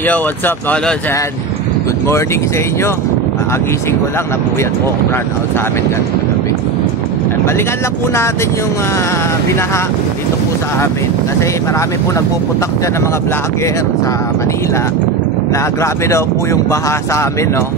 Yo, what's up mga lods, and good morning sa inyo. Agising ko lang, nabuyan ko ang run out sa amin gabi. And balikan lang po natin yung binaha dito po sa amin. Kasi marami po nagpuputak dyan ng mga vlogger sa Manila na grabe daw po yung baha sa amin, no?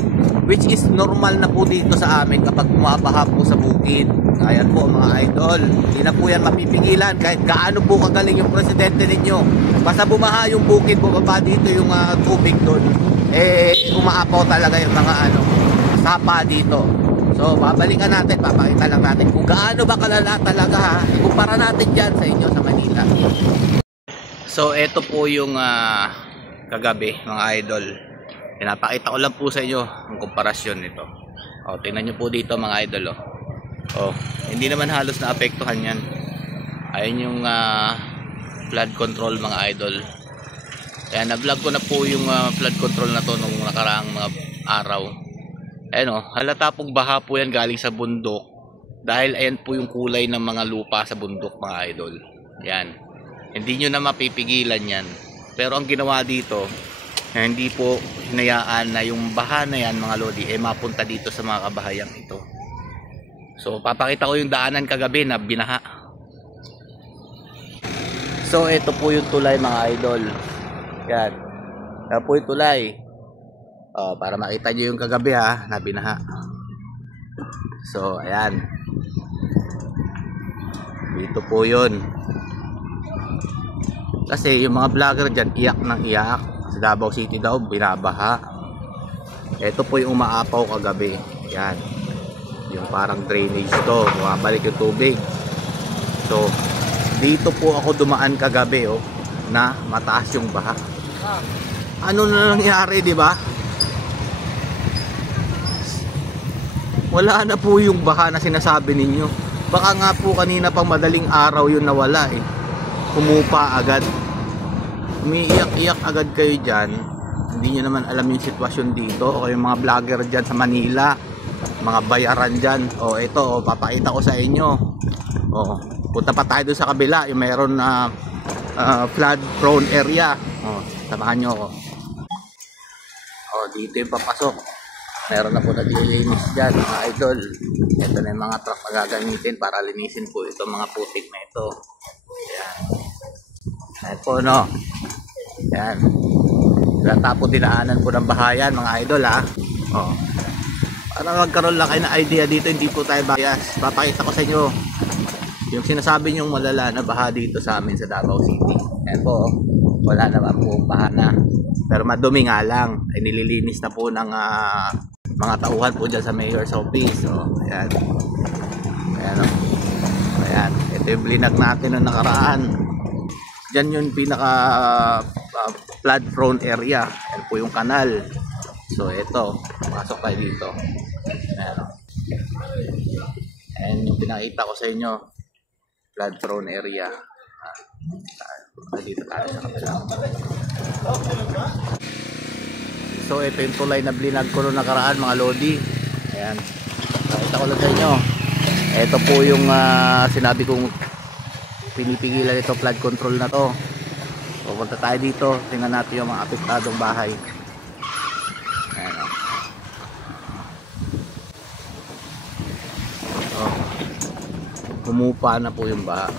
Which is normal na po dito sa amin kapag bumabaha po sa bukid. Ayan po mga idol, hindi na po yan mapipigilan kahit gaano po kagaling yung presidente ninyo. Basta bumaha yung bukid, bumaba dito yung tubig doon, umaapaw talaga yung mga sapa dito. So babalikan natin, papakita lang natin kung gaano ba kalala talaga, ha. Ikumpara natin dyan sa inyo sa Manila. So eto po yung kagabi mga idol. Pinapakita ko lang po sa inyo ang komparasyon nito. O, tingnan nyo po dito mga idol. O, hindi naman halos na apektuhan yan. Ayun yung flood control mga idol. Kaya na-vlog ko na po yung flood control na to nung nakaraang mga araw. Ayun o, halata pong baha po yan galing sa bundok. Dahil ayan po yung kulay ng mga lupa sa bundok mga idol. Yan. Hindi nyo na mapipigilan yan. Pero ang ginawa dito, hindi po hinayaan na yung baha na yan mga lodi mapunta dito sa mga kabahayang ito. So papakita ko yung daanan kagabi na binaha. So ito po yung tulay mga idol. Yan. Ito po yung tulay. Para makita nyo yung kagabi na binaha. So ayan. Dito po yun. Kasi yung mga vlogger dyan iyak ng iyak. Sa Davao City daw binabaha. Ito po yung umaapaw kagabi. Yan. Yung parang drainage to, bumabalik yung tubig. So dito po ako dumaan kagabi na mataas yung baha. Ano na nangyari, di ba? Wala na po yung baha na sinasabi ninyo. Baka nga po kanina pang madaling araw yun nawala Humupa agad. Umiiyak-iyak agad kayo dyan. Hindi nyo naman alam yung sitwasyon dito. O yung mga vlogger dyan sa Manila, mga bayaran dyan. Ito, papakita ko sa inyo. Punta pa tayo doon sa kabila, yung mayroon na flood prone area. Samahan nyo ako. Dito yung papasok. Meron na po naglilinis dyan mga idol. Ito na yung mga truck na gagamitin para linisin po itong mga putik na ito. Ayan. Ayan po, no? Ayan. Tapo dinaanan po ng bahayan mga idol, para magkaroon lang kayo ng idea dito, hindi po tayo bias. Papakita ko sa inyo yung sinasabi nyong malala na baha dito sa amin sa Davao City. Ayan po, wala naman po baha na, pero madumi nga lang. Nililinis na po ng mga tauhan po dyan sa mayor's office. Ayan. Ayan, ayan. Ito yung blinag natin ng nakaraan. Diyan yung pinaka flood prone area. Ayan po yung kanal. So ito, pasok tayo dito. Ayan. Ayan yung pinakita ko sa inyo, flood prone area. Dito tayo sa kapila. So ito yung tulay na blinag ko noong nakaraan mga lodi. Ayan. Pakita ko lang sa inyo. Ito po yung sinabi kong pinipigilan ito, flood control na to. Pupunta tayo dito, tingnan natin yung mga apektadong bahay. Ayan, humupa na po yung baha.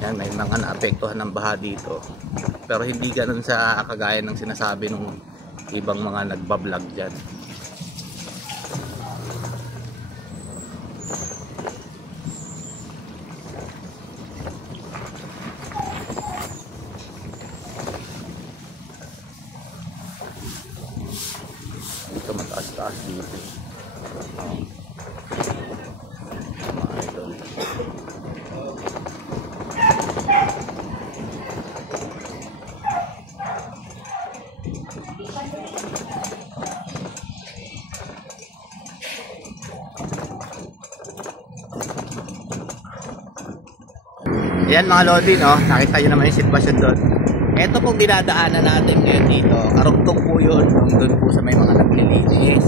Yan, may mga naapektuhan ng baha dito, pero hindi ganun sa kagaya ng sinasabi ng ibang mga nagbablog dyan. Ito mataas-taas dito. Mga idol. Ayan mga lodi, no? Nakita nyo naman yung sitwasyon doon. Ito pong dinadaanan natin ngayon dito, karugtong po yun, doon po sa may mga naglilinis.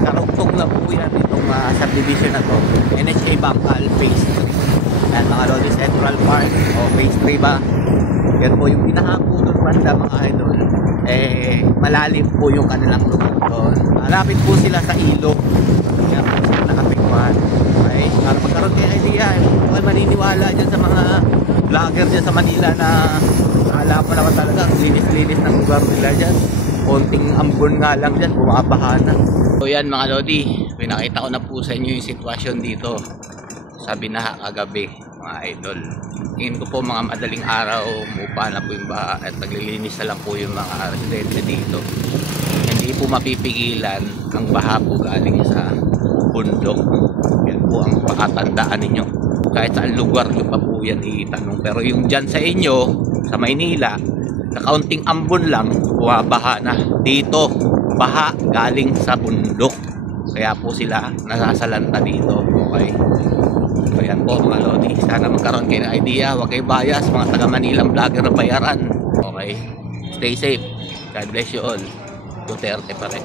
Karugtong na po yan itong subdivision na to, NHA Bangkal Phase 3. Ayan mga lodi, Central Park o Phase 3 ba? Yan po yung binaha po doon banda mga idol. Malalim po yung kanilang lugar doon. Malapit po sila sa ilog. Kaya po sila nakapikwan. Okay? Para magkaroon kayo idea, huwag maniniwala dyan sa mga vlogger dyan sa Manila na akala pa naman talaga ang linis-linis ng lugar nila dyan. Konting ambon nga lang dyan, bumabaha na. So yan mga lodi, pinakita ko na po sa inyo yung sitwasyon dito sa binaha kagabi mga idol. Tingin ko po mga madaling araw, mupa na po yung baha at naglilinis na lang po yung mga residente dito. Hindi po mapipigilan ang baha po galing sa bundok. Yan po ang pakatandaan ninyo. Kahit saan lugar nyo pa po yan itanong. Pero yung dyan sa inyo, sa Maynila, sa kaunting ambon lang, bumabaha na. Dito, baha galing sa bundok. Kaya po sila nasasalanta dito. Okay? So yan po mga lodi. Sana magkaroon kayo ng idea. Huwag kayo bias, mga taga Manilang vlogger na bayaran. Okay? Stay safe. God bless you all. Duterte pa rin.